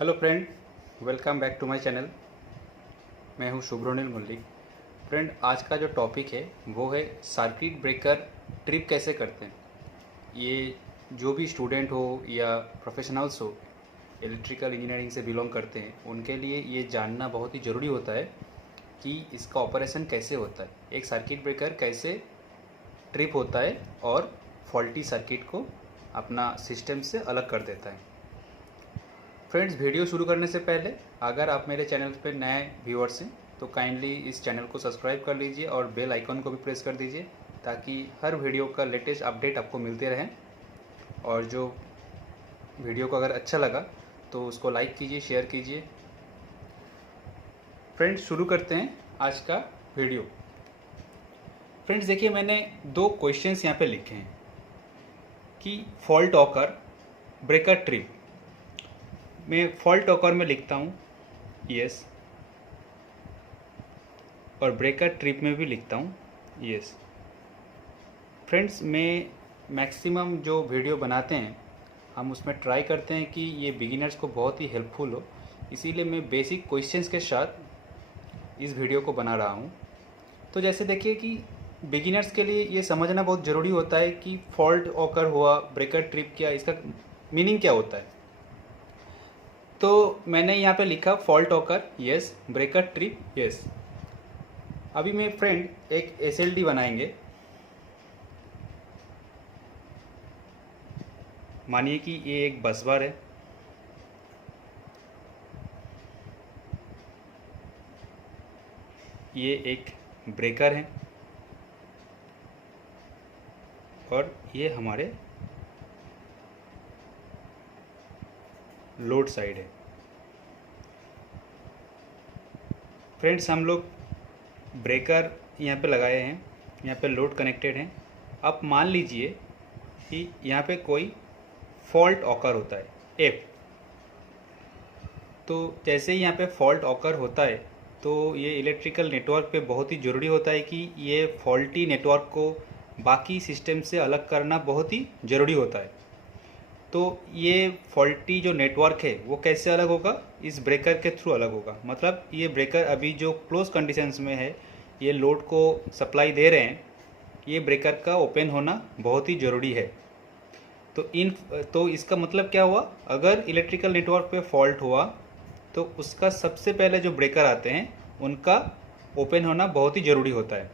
Hello friend, welcome back to my channel. मैं हूं शुभ्रोनिल Mallik. Friend, आज का जो टॉपिक है वो है सर्किट ब्रेकर ट्रिप कैसे करते हैं। ये जो भी स्टूडेंट हो या प्रोफेशनल्स हो, इलेक्ट्रिकल इंजीनियरिंग से बिलोंग करते हैं, उनके लिए ये जानना बहुत ही ज़रूरी होता है कि इसका ऑपरेशन कैसे होता है, एक सर्किट ब्रेकर कैसे ट्रिप होता है और फॉल्टी सर्किट को अपना सिस्टम से अलग कर देता है। फ्रेंड्स, वीडियो शुरू करने से पहले अगर आप मेरे चैनल पर नए व्यूअर्स हैं तो काइंडली इस चैनल को सब्सक्राइब कर लीजिए और बेल आइकन को भी प्रेस कर दीजिए ताकि हर वीडियो का लेटेस्ट अपडेट आपको मिलते रहें। और जो वीडियो को अगर अच्छा लगा तो उसको लाइक कीजिए, शेयर कीजिए। फ्रेंड्स, शुरू करते हैं आज का वीडियो। फ्रेंड्स, देखिए, मैंने दो क्वेश्चंस यहाँ पे लिखे हैं कि फॉल्ट ऑकर ब्रेकर ट्रिप। मैं फॉल्ट ऑकर में लिखता हूँ यस, और ब्रेकर ट्रिप में भी लिखता हूँ यस। फ्रेंड्स, मैं मैक्सिमम जो वीडियो बनाते हैं हम उसमें ट्राई करते हैं कि ये बिगिनर्स को बहुत ही हेल्पफुल हो, इसीलिए मैं बेसिक क्वेश्चंस के साथ इस वीडियो को बना रहा हूँ। तो जैसे देखिए कि बिगिनर्स के लिए ये समझना बहुत ज़रूरी होता है कि फॉल्ट ऑकर हुआ, ब्रेकर ट्रिप किया, इसका मीनिंग क्या होता है। तो मैंने यहाँ पे लिखा fault occur yes, breaker trip yes. अभी मैं फ्रेंड एक एसएलडी बनाएंगे। मानिए कि ये एक बस बार है, ये एक ब्रेकर है और ये हमारे लोड साइड है। फ्रेंड्स, हम लोग ब्रेकर यहाँ पे लगाए हैं, यहाँ पे लोड कनेक्टेड है। अब मान लीजिए कि यहाँ पे कोई फॉल्ट ऑकर होता है एफ। तो जैसे ही यहाँ पे फॉल्ट ऑकर होता है तो ये इलेक्ट्रिकल नेटवर्क पे बहुत ही ज़रूरी होता है कि ये फॉल्टी नेटवर्क को बाकी सिस्टम से अलग करना बहुत ही ज़रूरी होता है। तो ये फॉल्टी जो नेटवर्क है वो कैसे अलग होगा, इस ब्रेकर के थ्रू अलग होगा। मतलब ये ब्रेकर अभी जो क्लोज कंडीशंस में है, ये लोड को सप्लाई दे रहे हैं, ये ब्रेकर का ओपन होना बहुत ही ज़रूरी है। तो इसका मतलब क्या हुआ, अगर इलेक्ट्रिकल नेटवर्क पे फॉल्ट हुआ तो उसका सबसे पहले जो ब्रेकर आते हैं उनका ओपन होना बहुत ही ज़रूरी होता है।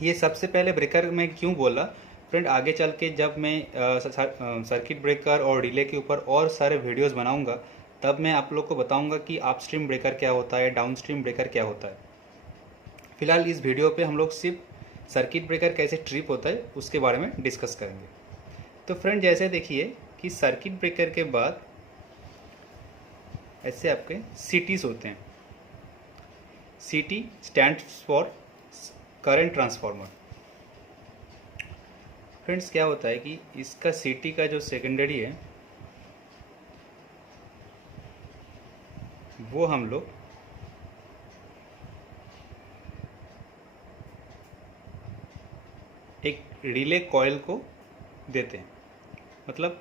ये सबसे पहले ब्रेकर मैं क्यों बोला फ्रेंड, आगे चल के जब मैं सर्किट ब्रेकर और रिले के ऊपर और सारे वीडियोस बनाऊंगा तब मैं आप लोग को बताऊंगा कि अपस्ट्रीम ब्रेकर क्या होता है, डाउनस्ट्रीम ब्रेकर क्या होता है। फिलहाल इस वीडियो पे हम लोग सिर्फ सर्किट ब्रेकर कैसे ट्रिप होता है उसके बारे में डिस्कस करेंगे। तो फ्रेंड, जैसे देखिए कि सर्किट ब्रेकर के बाद ऐसे आपके सीटीज होते हैं। सीटी stands for current transformer. Friends, क्या होता है कि इसका सीटी का जो सेकेंडरी है वो हम लोग एक रिले कॉइल को देते हैं। मतलब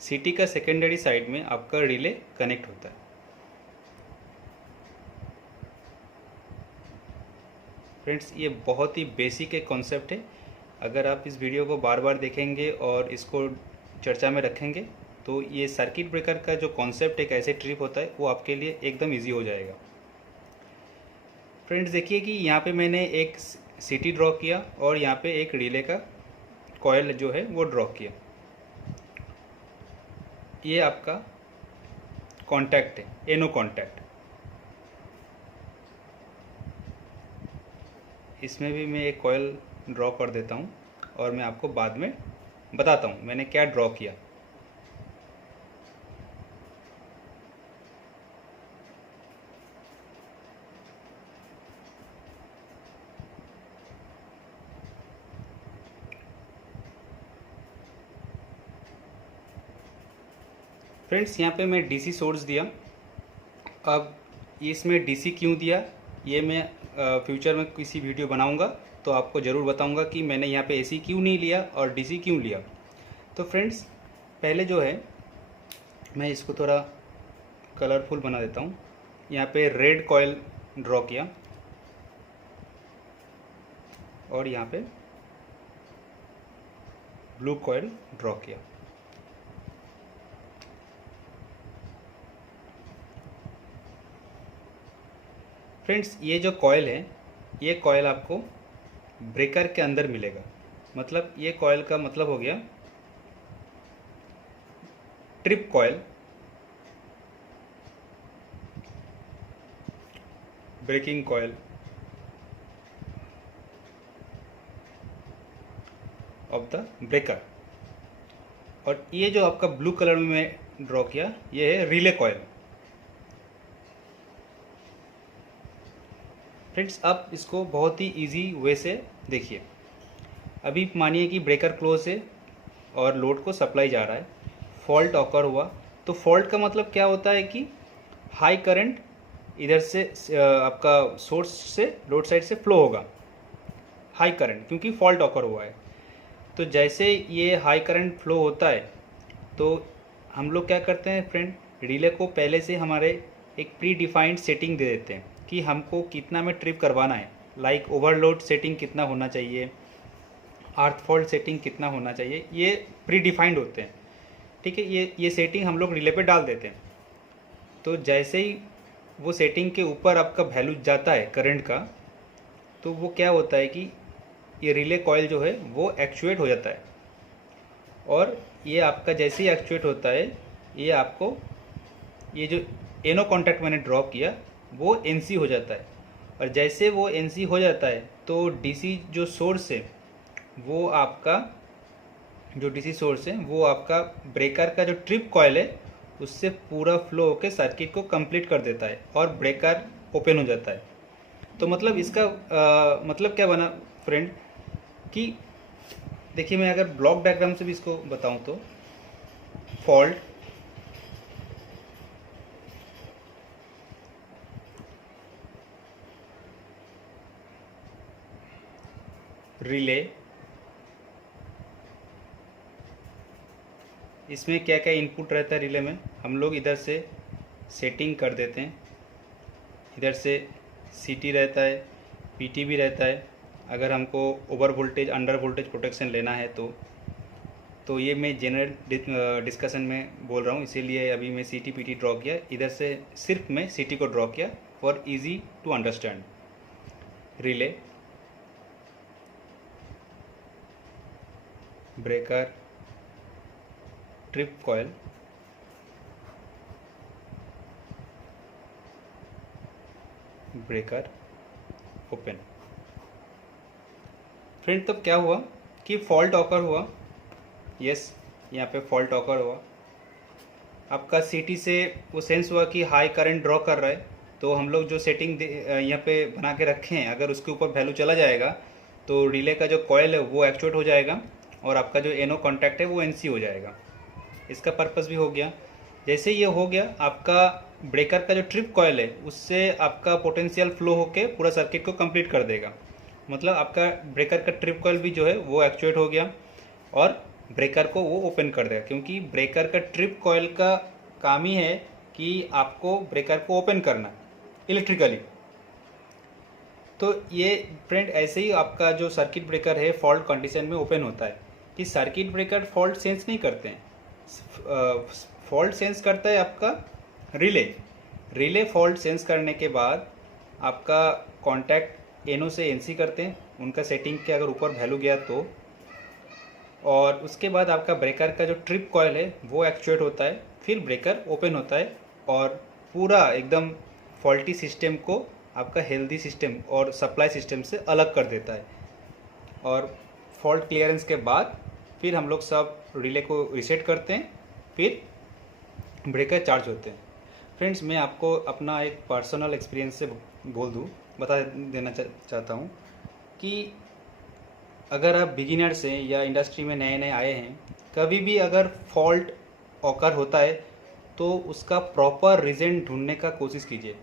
सीटी का सेकेंडरी साइड में आपका रिले कनेक्ट होता है। फ्रेंड्स, ये बहुत ही बेसिक एक कॉन्सेप्ट है। अगर आप इस वीडियो को बार बार देखेंगे और इसको चर्चा में रखेंगे तो ये सर्किट ब्रेकर का जो कॉन्सेप्ट है कैसे ट्रिप होता है वो आपके लिए एकदम इजी हो जाएगा। फ्रेंड्स, देखिए कि यहाँ पे मैंने एक सीटी ड्रॉ किया और यहाँ पे एक रिले का कॉइल जो है वो ड्रॉ किया। ये आपका कॉन्टैक्ट है, एनो कॉन्टैक्ट। इसमें भी मैं एक कॉइल ड्रॉ कर देता हूँ और मैं आपको बाद में बताता हूँ मैंने क्या ड्रॉ किया। फ्रेंड्स, यहाँ पे मैं डीसी सोर्स दिया। अब इसमें डीसी क्यों दिया ये मैं फ्यूचर में किसी वीडियो बनाऊंगा तो आपको ज़रूर बताऊंगा कि मैंने यहाँ पे एसी क्यों नहीं लिया और डीसी क्यों लिया। तो फ्रेंड्स, पहले जो है मैं इसको थोड़ा कलरफुल बना देता हूँ। यहाँ पे रेड कॉयल ड्रॉ किया और यहाँ पे ब्लू कॉयल ड्रॉ किया। फ्रेंड्स, ये जो कॉयल है, ये कॉयल आपको ब्रेकर के अंदर मिलेगा। मतलब ये कॉयल का मतलब हो गया trip coil, breaking coil of the breaker. और ये जो आपका ब्लू कलर में मैं ड्रॉ किया, ये है रिले कॉयल। फ्रेंड्स, आप इसको बहुत ही इजी वे से देखिए। अभी मानिए कि ब्रेकर क्लोज है और लोड को सप्लाई जा रहा है, फॉल्ट ऑकर हुआ। तो फॉल्ट का मतलब क्या होता है कि हाई करंट इधर से आपका सोर्स से लोड साइड से फ्लो होगा, हाई करंट, क्योंकि फॉल्ट ऑकर हुआ है। तो जैसे ये हाई करंट फ्लो होता है तो हम लोग क्या करते हैं फ्रेंड, रिले को पहले से हमारे एक प्री डिफाइंड सेटिंग दे देते हैं कि हमको कितना में ट्रिप करवाना है। लाइक ओवरलोड सेटिंग कितना होना चाहिए, अर्थ फॉल्ट सेटिंग कितना होना चाहिए, ये प्री डिफाइंड होते हैं। ठीक है, ये सेटिंग हम लोग रिले पे डाल देते हैं। तो जैसे ही वो सेटिंग के ऊपर आपका वैल्यू जाता है करंट का, तो वो क्या होता है कि ये रिले कॉयल जो है वो एक्चुएट हो जाता है। और ये आपका जैसे ही एक्चुएट होता है, ये आपको ये जो एनो कॉन्टैक्ट मैंने ड्रॉ किया वो एनसी हो जाता है। और जैसे वो एनसी हो जाता है तो डीसी जो सोर्स है वो आपका ब्रेकर का जो ट्रिप कॉयल है उससे पूरा फ्लो होकर सर्किट को कंप्लीट कर देता है और ब्रेकर ओपन हो जाता है। तो मतलब इसका मतलब क्या बना फ्रेंड कि देखिए, मैं अगर ब्लॉक डायग्राम से भी इसको बताऊं तो फॉल्ट, रिले, इसमें क्या क्या इनपुट रहता है रिले में, हम लोग इधर से सेटिंग कर देते हैं। इधर से सीटी रहता है, पीटी भी रहता है अगर हमको over voltage under voltage protection लेना है तो ये मैं जनरल डिस्कशन में बोल रहा हूँ, इसीलिए अभी मैं सीटी पीटी ड्रॉ किया। इधर से सिर्फ मैं सीटी को ड्रॉ किया for easy to understand. Relay, breaker, trip coil, breaker open. Friend, तब क्या हुआ कि फॉल्ट ऑकर हुआ। यस, यहाँ पे फॉल्ट ऑकर हुआ। आपका सीटी से वो सेंस हुआ कि हाई करंट ड्रॉ कर रहा है, तो हम लोग जो सेटिंग यहाँ पे बना के रखे हैं, अगर उसके ऊपर वैल्यू चला जाएगा तो रिले का जो कॉयल है वो एक्चुएट हो जाएगा और आपका जो एनो कॉन्टैक्ट है वो एनसी हो जाएगा। इसका पर्पस भी हो गया। जैसे ये हो गया, आपका ब्रेकर का जो ट्रिप कॉयल है उससे आपका पोटेंशियल फ्लो होके पूरा सर्किट को कंप्लीट कर देगा। मतलब आपका ब्रेकर का ट्रिप कॉयल भी जो है वो एक्चुएट हो गया और ब्रेकर को वो ओपन कर देगा, क्योंकि ब्रेकर का ट्रिप कॉयल का काम ही है कि आपको ब्रेकर को ओपन करना इलेक्ट्रिकली। तो ये फ्रेंड ऐसे ही आपका जो सर्किट ब्रेकर है फॉल्ट कंडीशन में ओपन होता है कि सर्किट ब्रेकर फॉल्ट सेंस नहीं करते हैं। फॉल्ट सेंस करता है आपका रिले फॉल्ट सेंस करने के बाद आपका कॉन्टैक्ट एनो से एनसी करते हैं, उनका सेटिंग के अगर ऊपर वैल्यू गया तो, और उसके बाद आपका ब्रेकर का जो ट्रिप कॉयल है वो एक्चुएट होता है, फिर ब्रेकर ओपन होता है और पूरा एकदम फॉल्टी सिस्टम को आपका हेल्दी सिस्टम और सप्लाई सिस्टम से अलग कर देता है। और फॉल्ट क्लियरेंस के बाद फिर हम लोग सब रिले को रीसेट करते हैं, फिर ब्रेकर चार्ज होते हैं। फ्रेंड्स, मैं आपको अपना एक पर्सनल एक्सपीरियंस से बता देना चाहता हूँ कि अगर आप बिगिनर्स हैं या इंडस्ट्री में नए नए आए हैं, कभी भी अगर फॉल्ट ऑकर होता है तो उसका प्रॉपर रीज़न ढूंढने का कोशिश कीजिए,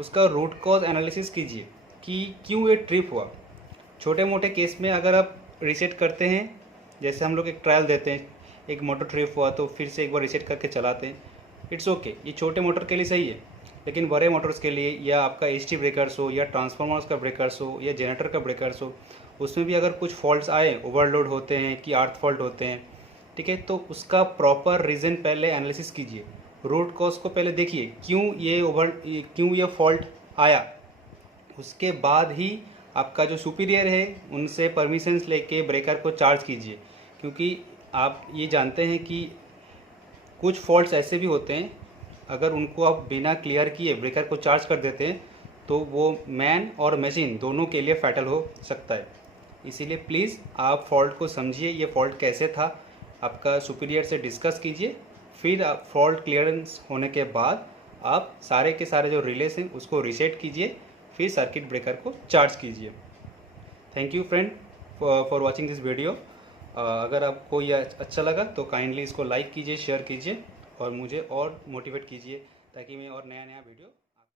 उसका रूट कॉज एनालिसिस कीजिए कि क्यों ये ट्रिप हुआ। छोटे मोटे केस में अगर आप रीसेट करते हैं, जैसे हम लोग एक ट्रायल देते हैं, एक मोटर ट्रिप हुआ तो फिर से एक बार रीसेट करके चलाते हैं, इट्स ओके, ये छोटे मोटर के लिए सही है। लेकिन बड़े मोटर्स के लिए, या आपका एचटी ब्रेकर्स हो, या ट्रांसफार्मर्स का ब्रेकर्स हो, या जनरेटर का ब्रेकर्स हो, उसमें भी अगर कुछ फॉल्ट्स आए, ओवरलोड होते हैं कि अर्थ फॉल्ट होते हैं, ठीक है, तो उसका प्रॉपर रीज़न पहले एनालिसिस कीजिए। रूट कॉज को पहले देखिए, क्यों ये फॉल्ट आया। उसके बाद ही आपका जो सुपीरियर है उनसे परमिशंस लेके ब्रेकर को चार्ज कीजिए। क्योंकि आप ये जानते हैं कि कुछ फॉल्ट्स ऐसे भी होते हैं, अगर उनको आप बिना क्लियर किए ब्रेकर को चार्ज कर देते हैं तो वो मैन और मशीन दोनों के लिए फैटल हो सकता है। इसीलिए प्लीज़ आप फॉल्ट को समझिए, ये फॉल्ट कैसे था, आपका सुपीरियर से डिस्कस कीजिए। फिर आप फॉल्ट क्लियरेंस होने के बाद आप सारे के सारे जो रिलेस हैं उसको रीसेट कीजिए, फिर सर्किट ब्रेकर को चार्ज कीजिए। Thank you friend for watching this video. अगर आपको यह अच्छा लगा तो काइंडली इसको लाइक कीजिए, शेयर कीजिए और मुझे और मोटिवेट कीजिए ताकि मैं और नया नया वीडियो